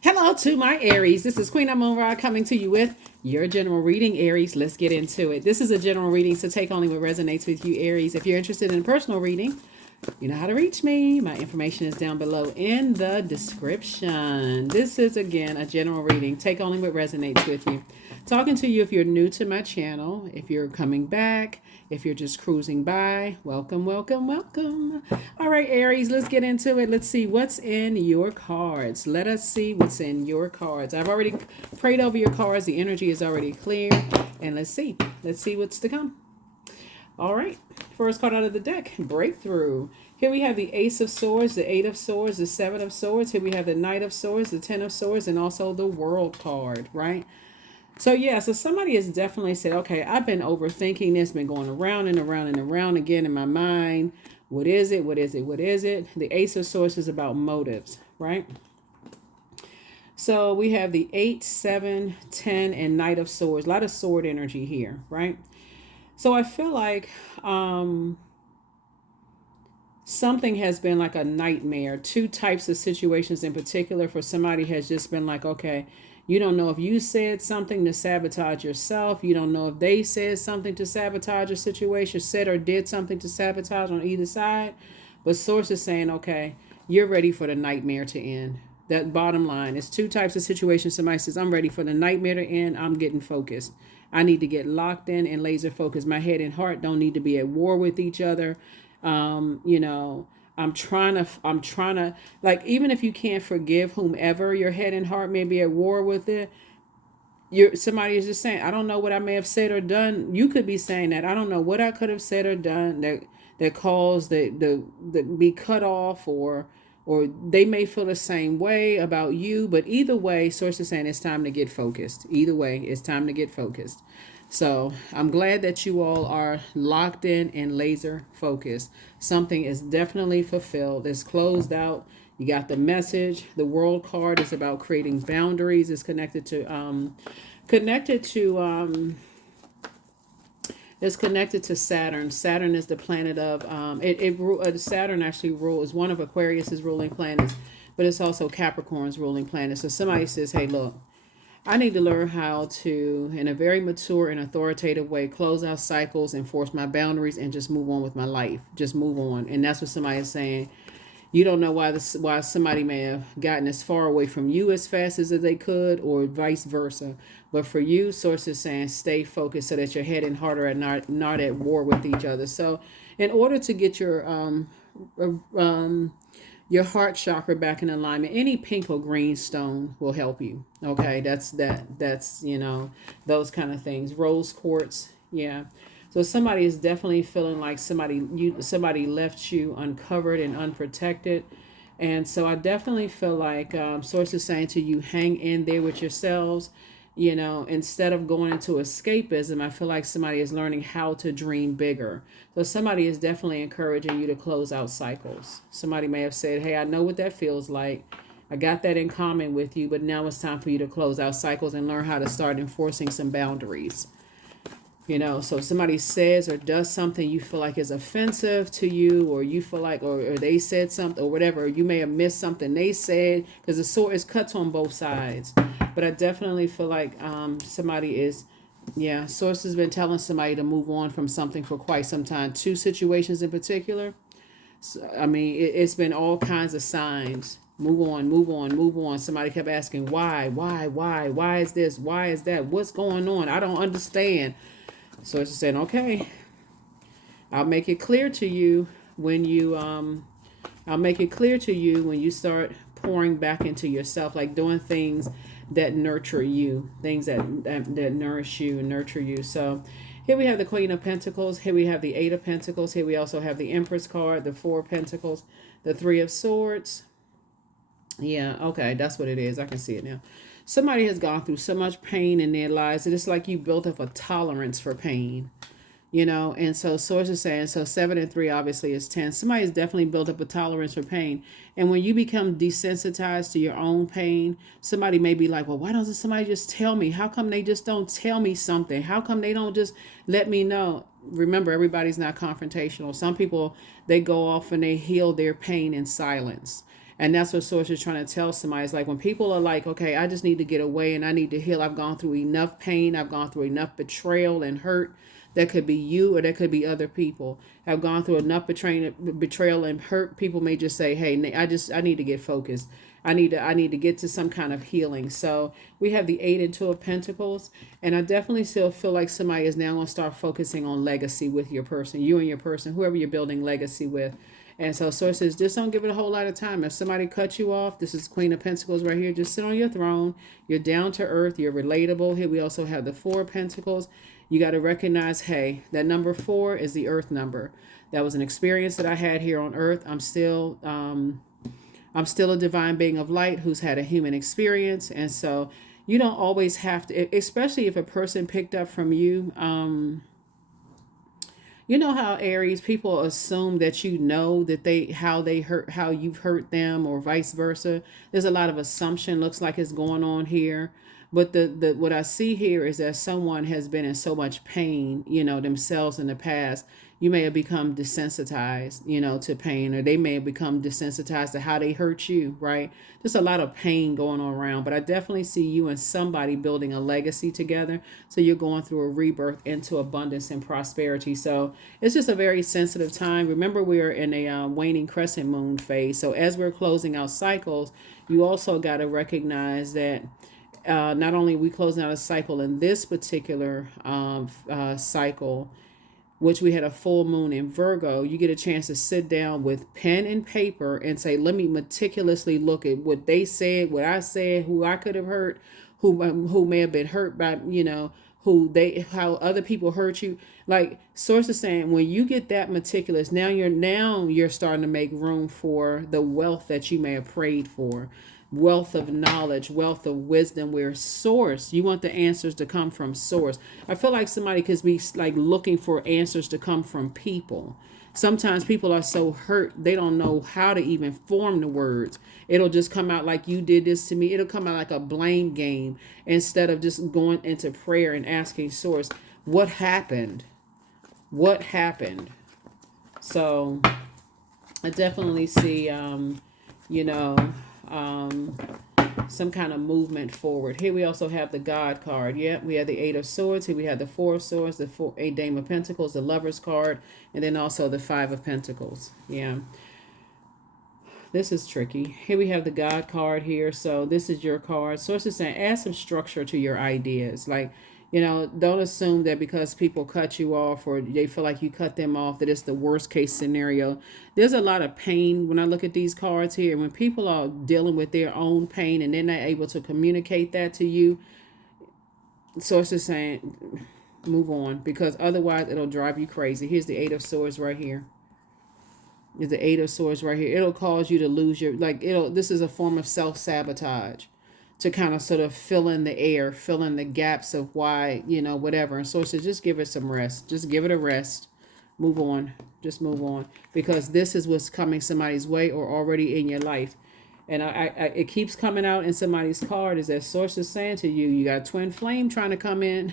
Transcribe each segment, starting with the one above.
Hello to my Aries. This is Queen Amun Ra coming to you with your general reading, Aries. Let's get into it. This is a general reading, so take only what resonates with you, Aries. If you're interested in a personal reading, you know how to reach me. My information is down below in the description. This is, again, a general reading. Take only what resonates with you. Talking to you if you're new to my channel, if you're coming back, if you're just cruising by, welcome, welcome, welcome. All right, Aries, let's get into it. Let's see what's in your cards. Let us see what's in your cards. I've already prayed over your cards. The energy is already clear. And let's see. Let's see what's to come. All right. First card out of the deck, Breakthrough. Here we have the Ace of Swords, the Eight of Swords, the Seven of Swords. Here we have the Knight of Swords, the Ten of Swords, and also the World card, right? So yeah, so somebody has definitely said, okay, I've been overthinking this, been going around and around and around again in my mind. What is it? What is it? What is it? The Ace of Swords is about motives, right? So we have the 8, 7, 10, and Knight of Swords. A lot of sword energy here, right? So I feel like something has been like a nightmare. Two types of situations in particular for somebody has just been like, okay, you don't know if you said something to sabotage yourself. You don't know if they said something to sabotage a situation, said or did something to sabotage on either side. But source is saying, okay, you're ready for the nightmare to end. That bottom line is two types of situations. Somebody says, I'm ready for the nightmare to end. I'm getting focused. I need to get locked in and laser focused. My head and heart don't need to be at war with each other. You know, I'm trying to, like, even if you can't forgive whomever your head and heart may be at war with it, somebody is just saying, I don't know what I may have said or done. You could be saying that. I don't know what I could have said or done that caused the be cut off, or they may feel the same way about you. But either way, source is saying it's time to get focused. Either way, it's time to get focused. So I'm glad that you all are locked in and laser focused. Something is definitely fulfilled. It's closed out. You got the message. The world card is about creating boundaries. It's connected to it's connected to Saturn. Saturn is the planet of Saturn actually rules one of Aquarius's ruling planets, but it's also Capricorn's ruling planet. So somebody says, "Hey, look, I need to learn how to, in a very mature and authoritative way, close out cycles, enforce my boundaries, and just move on with my life. Just move on." And that's what somebody is saying. You don't know why somebody may have gotten as far away from you as fast as they could, or vice versa. But for you, source is saying stay focused so that your head and heart are not at war with each other. So, in order to get your heart chakra back in alignment, any pink or green stone will help you. Okay, that's those kind of things. Rose quartz, yeah. So somebody is definitely feeling like somebody left you uncovered and unprotected. And so I definitely feel like source is saying to you, hang in there with yourselves. Instead of going into escapism, I feel like somebody is learning how to dream bigger. So somebody is definitely encouraging you to close out cycles. Somebody may have said, hey, I know what that feels like. I got that in common with you, but now it's time for you to close out cycles and learn how to start enforcing some boundaries. So if somebody says or does something you feel like is offensive to you, or you feel like, or they said something or whatever, you may have missed something they said, because the sword is cuts on both sides. But I definitely feel like somebody is, yeah, source has been telling somebody to move on from something for quite some time. Two situations in particular. So, I mean, it's been all kinds of signs. Move on, move on, move on. Somebody kept asking, why is this? Why is that? What's going on? I don't understand. So it's saying, okay, I'll make it clear to you when you start pouring back into yourself, like doing things that nurture you, things that nourish you and nurture you. So here we have the Queen of Pentacles. Here we have the Eight of Pentacles. Here we also have the Empress card, the Four of Pentacles, the Three of Swords. Yeah, okay, that's what it is. I can see it now. Somebody has gone through so much pain in their lives that it's like you built up a tolerance for pain, and so source is saying, so 7 and 3 obviously is 10. Somebody has definitely built up a tolerance for pain. And when you become desensitized to your own pain, somebody may be like, well, why doesn't somebody just tell me? How come they just don't tell me something? How come they don't just let me know? Remember, everybody's not confrontational. Some people, they go off and they heal their pain in silence. And that's what Source is trying to tell somebody. It's like when people are like, okay, I just need to get away and I need to heal. I've gone through enough pain. I've gone through enough betrayal and hurt. That could be you or that could be other people. Have gone through enough betrayal and hurt. People may just say, hey, I need to get focused. I need to get to some kind of healing. So we have the 8 and 2 of Pentacles. And I definitely still feel like somebody is now going to start focusing on legacy with your person, you and your person, whoever you're building legacy with. And so Source says, just don't give it a whole lot of time. If somebody cuts you off, this is Queen of Pentacles right here. Just sit on your throne. You're down to earth. You're relatable. Here we also have the 4 of Pentacles. You got to recognize, hey, that number 4 is the earth number. That was an experience that I had here on earth. I'm still a divine being of light who's had a human experience. And so you don't always have to, especially if a person picked up from you. You know how Aries people assume that you know that how you've hurt them or vice versa. There's a lot of assumption looks like it's going on here. But the what I see here is that someone has been in so much pain, themselves in the past. You may have become desensitized, to pain, or they may have become desensitized to how they hurt you, right? Just a lot of pain going on around. But I definitely see you and somebody building a legacy together. So you're going through a rebirth into abundance and prosperity. So it's just a very sensitive time. Remember, we're in a waning crescent moon phase. So as we're closing out cycles, you also got to recognize that not only are we closing out a cycle in this particular cycle, which we had a full moon in Virgo, you get a chance to sit down with pen and paper and say, let me meticulously look at what they said, what I said, who I could have hurt, who may have been hurt by, how other people hurt you. Like Source is saying, when you get that meticulous, now you're starting to make room for the wealth that you may have prayed for. Wealth of knowledge, wealth of wisdom, where Source, you want the answers to come from Source. I feel like somebody could be like looking for answers to come from people. Sometimes people are so hurt, they don't know how to even form the words. It'll just come out like, you did this to me. It'll come out like a blame game instead of just going into prayer and asking Source, what happened? What happened? So I definitely see, some kind of movement forward. Here we also have the God card. Yeah, we have the 8 of Swords. Here we have the 4 of Swords, the 8 Dame of Pentacles, the Lovers card, and then also the 5 of Pentacles. Yeah. This is tricky. Here we have the God card here. So this is your card. Source is saying, add some structure to your ideas. Like, don't assume that because people cut you off or they feel like you cut them off, that it's the worst case scenario. There's a lot of pain when I look at these cards here. When people are dealing with their own pain and they're not able to communicate that to you, Source is saying, move on, because otherwise it'll drive you crazy. Here's the 8 of Swords right here. Is the 8 of Swords right here. It'll cause you to lose this is a form of self-sabotage to kind of sort of fill in the air, fill in the gaps of why, whatever. And so just give it some rest. Just give it a rest. Move on. Just move on. Because this is what's coming somebody's way or already in your life. And it keeps coming out in somebody's card is that Source is saying to you, you got a twin flame trying to come in.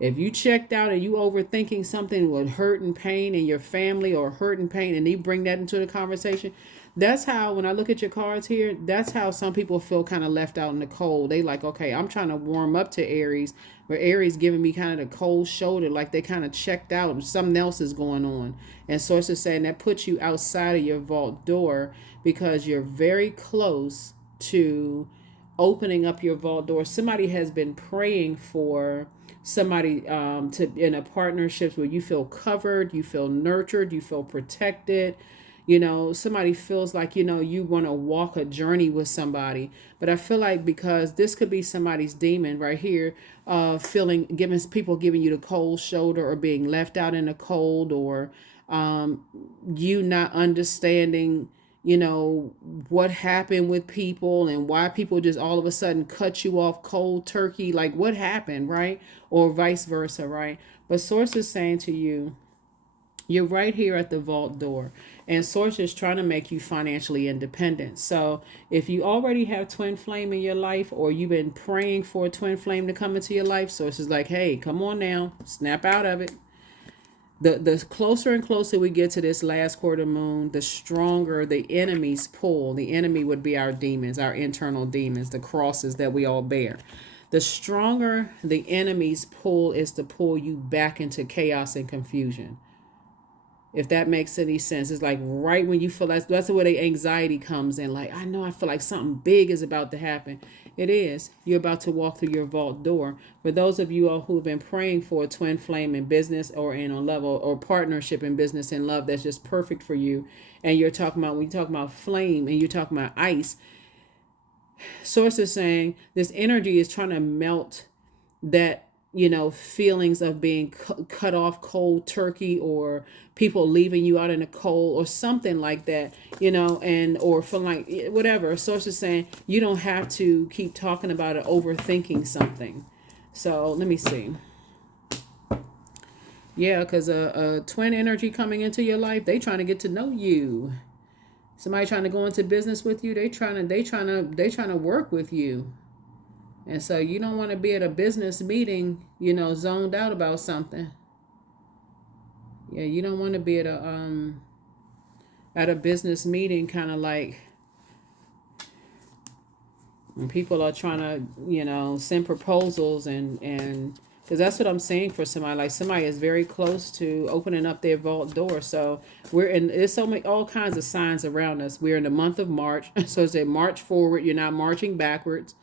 If you checked out and you overthinking something with hurt and pain in your family or hurt and pain, and you bring that into the conversation, that's how, when I look at your cards here, that's how some people feel kind of left out in the cold. They like, okay, I'm trying to warm up to Aries, where Aries giving me kind of the cold shoulder, like they kind of checked out and something else is going on. And Source is saying that puts you outside of your vault door because you're very close to opening up your vault door. Somebody has been praying for somebody to in a partnership where you feel covered, you feel nurtured, you feel protected. Somebody feels like, you want to walk a journey with somebody. But I feel like because this could be somebody's demon right here, giving you the cold shoulder or being left out in the cold, or you not understanding, what happened with people and why people just all of a sudden cut you off cold turkey, like what happened, right? Or vice versa, right? But Source is saying to you, you're right here at the vault door, and Source is trying to make you financially independent. So if you already have twin flame in your life, or you've been praying for a twin flame to come into your life, Source is like, hey, come on now, snap out of it. The closer and closer we get to this last quarter moon, the stronger the enemy's pull. The enemy would be our demons, our internal demons, the crosses that we all bear. The stronger the enemy's pull is to pull you back into chaos and confusion. If that makes any sense. It's like right when you feel that's where the anxiety comes in. Like, I know I feel like something big is about to happen. It is. You're about to walk through your vault door. For those of you all who have been praying for a twin flame in business or in a level or partnership in business and love that's just perfect for you, and you're talking about, when you talk about flame and you're talking about ice, Source is saying this energy is trying to melt that, feelings of being cut off cold turkey, or people leaving you out in the cold or something like that, and or feeling like whatever. Source is saying you don't have to keep talking about it, overthinking something. So let me see. Yeah, because a twin energy coming into your life, they trying to get to know you. Somebody trying to go into business with you, they trying to work with you. And so you don't want to be at a business meeting, zoned out about something. Yeah, you don't want to be at a business meeting kind of like when people are trying to, send proposals and because that's what I'm saying for somebody. Like somebody is very close to opening up their vault door. So there's so many, all kinds of signs around us. We're in the month of March. So it's a march forward. You're not marching backwards.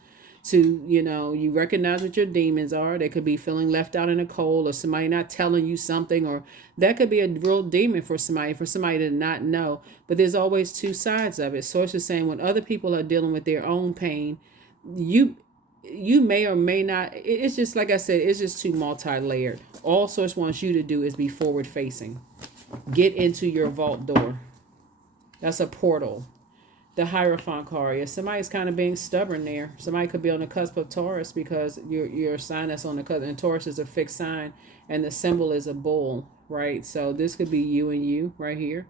To, you recognize what your demons are. They could be feeling left out in the cold, or somebody not telling you something, or that could be a real demon for somebody to not know. But there's always two sides of it. Source is saying when other people are dealing with their own pain, you may or may not, it's just like I said, it's just too multi-layered. All Source wants you to do is be forward facing. Get into your vault door. That's a portal. The Hierophant card. Yeah, somebody's kind of being stubborn there. Somebody could be on the cusp of Taurus, because you're a sign that's on the cusp, and Taurus is a fixed sign, and the symbol is a bull, right? So this could be you and you right here.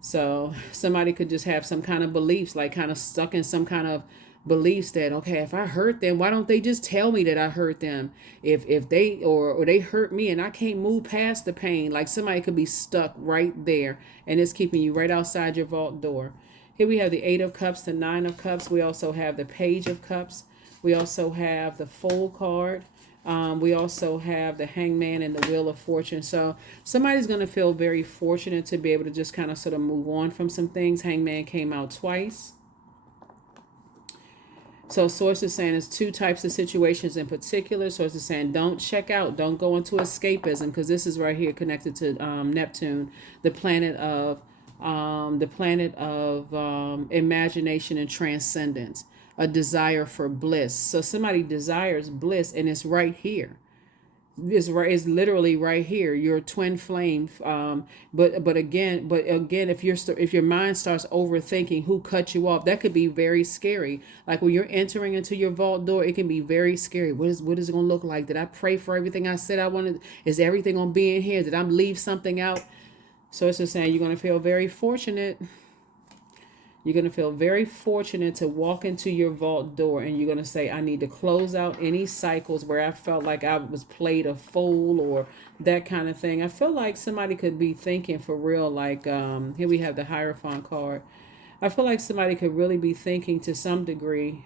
So somebody could just have some kind of beliefs, like kind of stuck in some kind of beliefs that, okay, if I hurt them, why don't they just tell me that I hurt them? If they or they hurt me and I can't move past the pain, like somebody could be stuck right there, and it's keeping you right outside your vault door. Here we have the 8 of Cups, the 9 of Cups. We also have the Page of Cups. We also have the Fool card. We also have the Hangman and the Wheel of Fortune. So somebody's going to feel very fortunate to be able to just kind of sort of move on from some things. Hangman came out twice. So Source is saying there's two types of situations in particular. Source is saying don't check out. Don't go into escapism, because this is right here connected to Neptune, the planet of imagination and transcendence, a desire for bliss. So somebody desires bliss, and it's right here. It's literally right here. Your twin flame. But again, if your mind starts overthinking who cut you off, that could be very scary. Like when you're entering into your vault door, it can be very scary. What is it going to look like? Did I pray for everything I said I wanted? Is everything going to be in here? Did I leave something out? So it's just saying you're going to feel very fortunate. You're going to feel very fortunate to walk into your vault door, and you're going to say, I need to close out any cycles where I felt like I was played a fool or that kind of thing. I feel like somebody could be thinking for real, like here we have the Hierophant card. I feel like somebody could really be thinking to some degree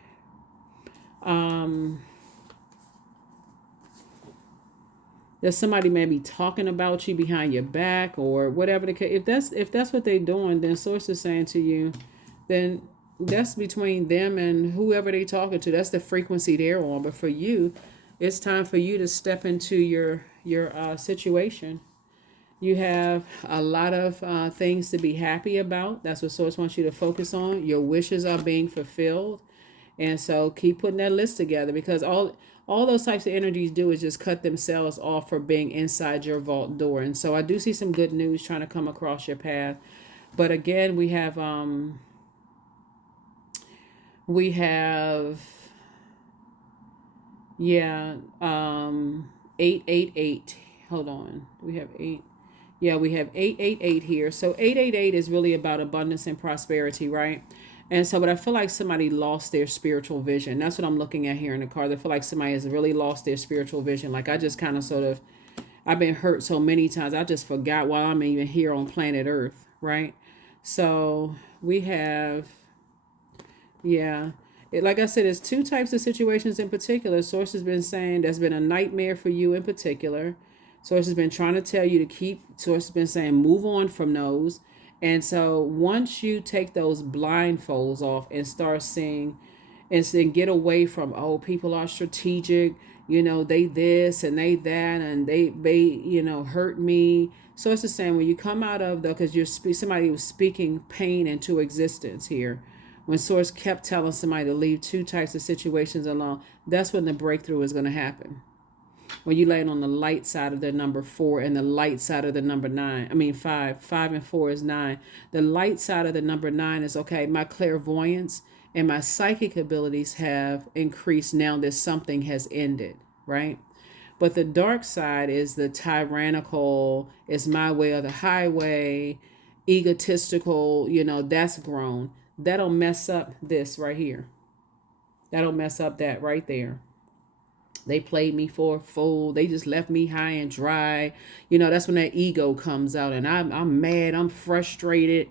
that somebody may be talking about you behind your back or whatever the case. If that's what they're doing, then Source is saying to you, then that's between them and whoever they talking to. That's the frequency they're on. But for you, it's time for you to step into your situation. You have a lot of things to be happy about. That's what Source wants you to focus on. Your wishes are being fulfilled. And so keep putting that list together, because all those types of energies do is just cut themselves off for being inside your vault door. And so I do see some good news trying to come across your path. But again, we have 888. Hold on. We have 8. Yeah, we have 888 here. So 888 is really about abundance and prosperity, right? And so, but I feel like somebody lost their spiritual vision. That's what I'm looking at here in the card. I feel like somebody has really lost their spiritual vision. Like I just kind of sort of, I've been hurt so many times. I just forgot why I'm even here on planet Earth, right? So we have, yeah. Like I said, it's two types of situations in particular. Source has been saying there's been a nightmare for you in particular. Source has been trying to tell you to keep, Source has been saying move on from those. And so once you take those blindfolds off and start seeing, and then get away from, oh, people are strategic, they this and they that, and they hurt me. So it's the same when you come out of the, because somebody was speaking pain into existence here. When Source kept telling somebody to leave two types of situations alone, that's when the breakthrough is going to happen. When you land on the light side of the number 4 and the light side of the number 9, 5 and 4 is 9. The light side of the number 9 is, okay, my clairvoyance and my psychic abilities have increased now that something has ended, right? But the dark side is the tyrannical, it's my way or the highway, egotistical, that's grown. That'll mess up this right here. That'll mess up that right there. They played me for a fool. They just left me high and dry. That's when that ego comes out, and I'm mad. I'm frustrated.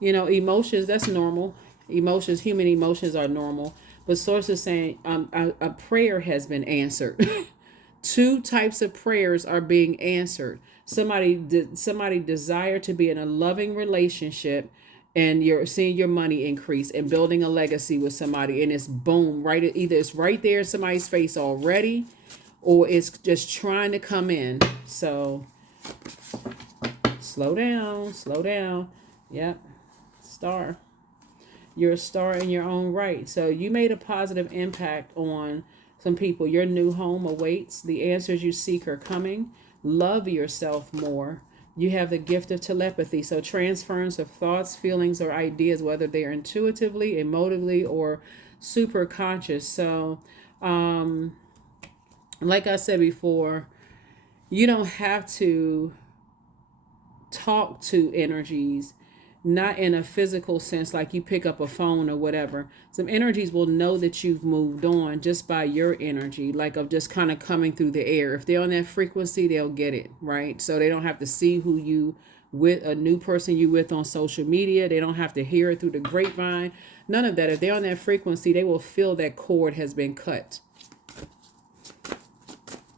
Emotions, that's normal. Emotions, human emotions are normal. But Source is saying a prayer has been answered. Two types of prayers are being answered. Somebody desire to be in a loving relationship, and you're seeing your money increase and building a legacy with somebody, and it's boom, right? Either it's right there in somebody's face already, or it's just trying to come in. So slow down. Yep. Star. You're a star in your own right. So you made a positive impact on some people. Your new home awaits. The answers you seek are coming. Love yourself more. You have the gift of telepathy. So transference of thoughts, feelings, or ideas, whether they are intuitively, emotively, or super conscious. So, like I said before, you don't have to talk to energies, not in a physical sense, like you pick up a phone or whatever. Some energies will know that you've moved on just by your energy, like of just kind of coming through the air. If they're on that frequency, they'll get it, right? So they don't have to see who you with, a new person you with on social media. They don't have to hear it through the grapevine. None of that. If they're on that frequency, they will feel that cord has been cut.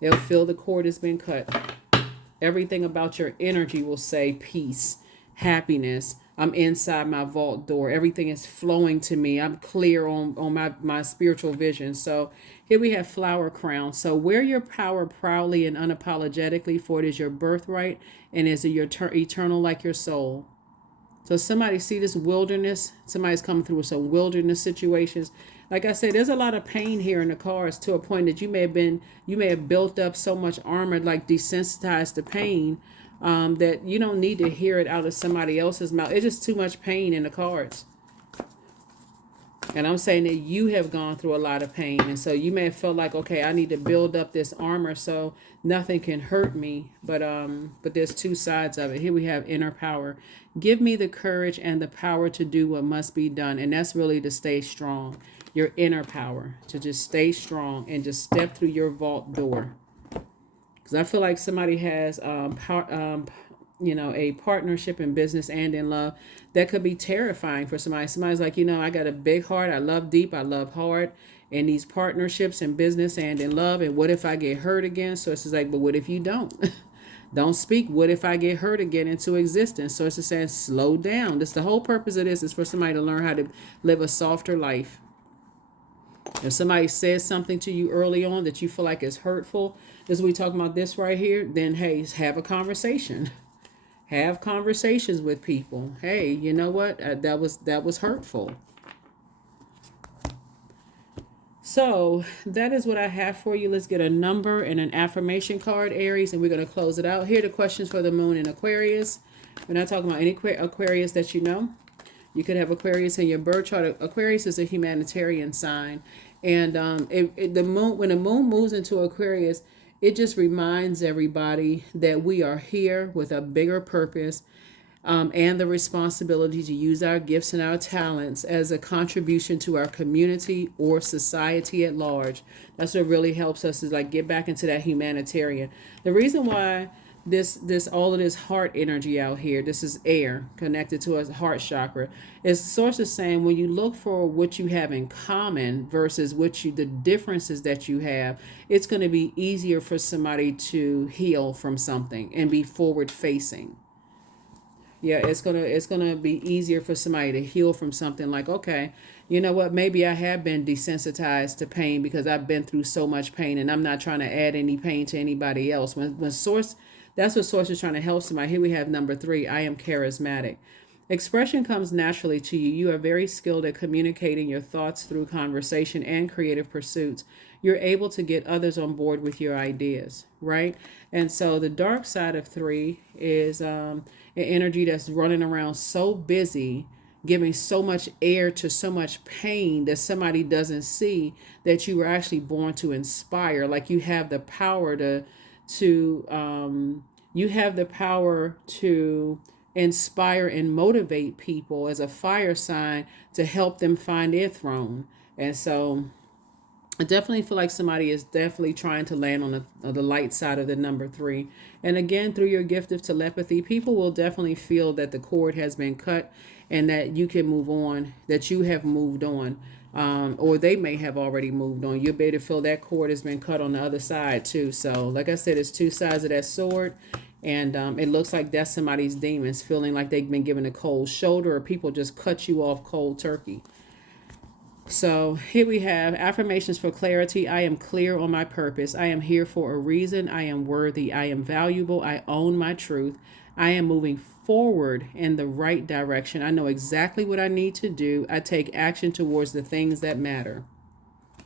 They'll feel the cord has been cut. Everything about your energy will say peace, happiness. I'm inside my vault door. Everything is flowing to me. I'm clear on my spiritual vision. So here we have flower crown. So wear your power proudly and unapologetically, for it is your birthright and is your eternal like your soul. So somebody see this wilderness. Somebody's coming through with some wilderness situations. Like I said, there's a lot of pain here in the cards, to a point that you may have built up so much armor, like desensitized to pain, that you don't need to hear it out of somebody else's mouth. It's just too much pain in the cards. And I'm saying that you have gone through a lot of pain. And so you may have felt like, okay, I need to build up this armor so nothing can hurt me. But there's two sides of it. Here we have inner power. Give me the courage and the power to do what must be done. And that's really to stay strong. Your inner power, to just stay strong and just step through your vault door. Because I feel like somebody has a partnership in business and in love that could be terrifying for somebody. Somebody's like, I got a big heart. I love deep. I love hard. And these partnerships in business and in love. And what if I get hurt again? So it's just like, but what if you don't? Don't speak. What if I get hurt again into existence? So it's just saying, slow down. That's the whole purpose of this, is for somebody to learn how to live a softer life. If somebody says something to you early on that you feel like is hurtful, as we talking about this right here, then hey, have a conversation. Have conversations with people. Hey, you know what? That was hurtful. So that is what I have for you. Let's get a number and an affirmation card, Aries, and we're going to close it out. Here are the questions for the moon in Aquarius. We're not talking about any Aquarius that you know. You could have Aquarius in your birth chart. Aquarius is a humanitarian sign. And when the moon moves into Aquarius, it just reminds everybody that we are here with a bigger purpose. and the responsibility to use our gifts and our talents as a contribution to our community or society at large. That's what really helps us, is like get back into that humanitarian. The reason why this all of this heart energy out here, this is air connected to a heart chakra, is the source is saying when you look for what you have in common versus the differences that you have, it's going to be easier for somebody to heal from something and be forward facing. Yeah, it's gonna be easier for somebody to heal from something. Like, okay, you know what, maybe I have been desensitized to pain because I've been through so much pain, and I'm not trying to add any pain to anybody else. When source, that's what source is trying to help somebody. Here we have number 3, I am charismatic. Expression comes naturally to you. You are very skilled at communicating your thoughts through conversation and creative pursuits. You're able to get others on board with your ideas, right? And so the dark side of 3 is an energy that's running around so busy, giving so much air to so much pain that somebody doesn't see that you were actually born to inspire. Like you have the power you have the power to inspire and motivate people as a fire sign to help them find their throne. And so I definitely feel like somebody is definitely trying to land on the light side of the number 3. And again, through your gift of telepathy, people will definitely feel that the cord has been cut and that you can move on, that you have moved on. Or they may have already moved on. You'll be able to feel that cord has been cut on the other side too. So like I said, it's 2 sides of that sword. And it looks like that's somebody's demons feeling like they've been given a cold shoulder, or people just cut you off cold turkey. So here we have affirmations for clarity. I am clear on my purpose. I am here for a reason. I am worthy. I am valuable. I own my truth. I am moving forward in the right direction. I know exactly what I need to do. I take action towards the things that matter.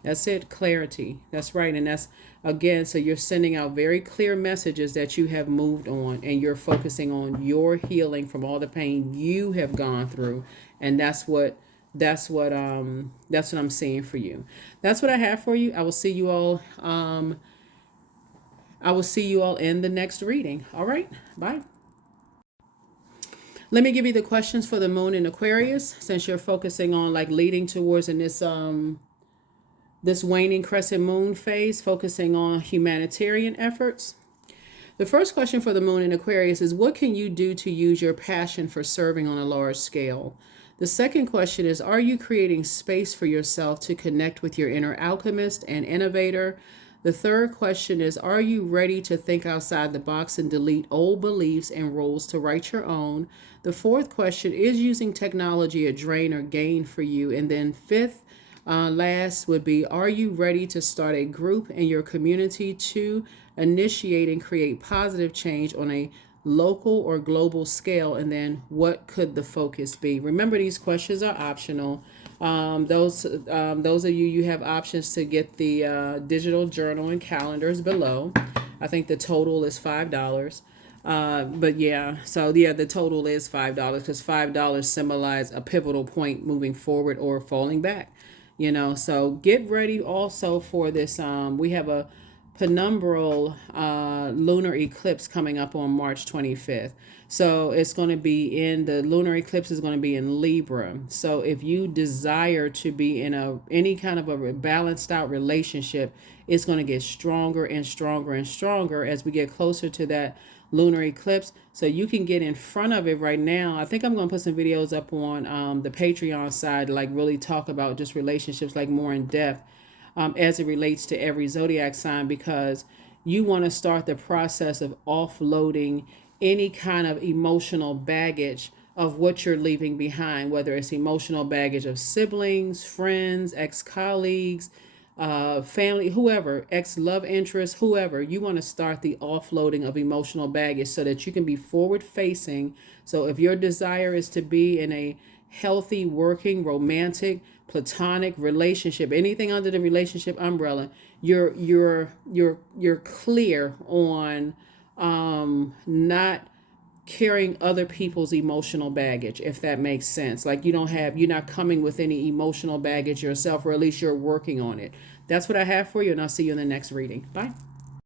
That's it, clarity. That's right. And that's, again, so you're sending out very clear messages that you have moved on, and you're focusing on your healing from all the pain you have gone through. And that's what I'm seeing for you. That's what I have for you. I will see you all in the next reading. All right. Bye. Let me give you the questions for the moon in Aquarius, since you're focusing on like leading towards in this waning crescent moon phase, focusing on humanitarian efforts. The first question for the moon in Aquarius is, what can you do to use your passion for serving on a large scale? The second question is, are you creating space for yourself to connect with your inner alchemist and innovator? The third question is, are you ready to think outside the box and delete old beliefs and rules to write your own? The fourth question is, using technology a drain or gain for you? And then fifth, last would be, are you ready to start a group in your community to initiate and create positive change on a local or global scale? And then what could the focus be? Remember, these questions are optional. Those of you have options to get the digital journal and calendars below. I think the total is $5. But yeah, so yeah, the total is $5 because $5 symbolize a pivotal point moving forward or falling back. So get ready also for this. We have a penumbral lunar eclipse coming up on March 25th. So it's going to be the lunar eclipse is going to be in Libra. So if you desire to be in any kind of a balanced out relationship, it's going to get stronger and stronger and stronger as we get closer to that lunar eclipse. So you can get in front of it right now. I think I'm going to put some videos up on the Patreon side, like really talk about just relationships like more in depth. As it relates to every zodiac sign, because you want to start the process of offloading any kind of emotional baggage of what you're leaving behind, whether it's emotional baggage of siblings, friends, ex-colleagues, family, whoever, ex-love interest, whoever. You want to start the offloading of emotional baggage so that you can be forward facing. So if your desire is to be in a healthy, working, romantic, platonic relationship, anything under the relationship umbrella, you're clear on not carrying other people's emotional baggage, if that makes sense. Like you're not coming with any emotional baggage yourself, or at least you're working on it. That's what I have for you, and I'll see you in the next reading. Bye.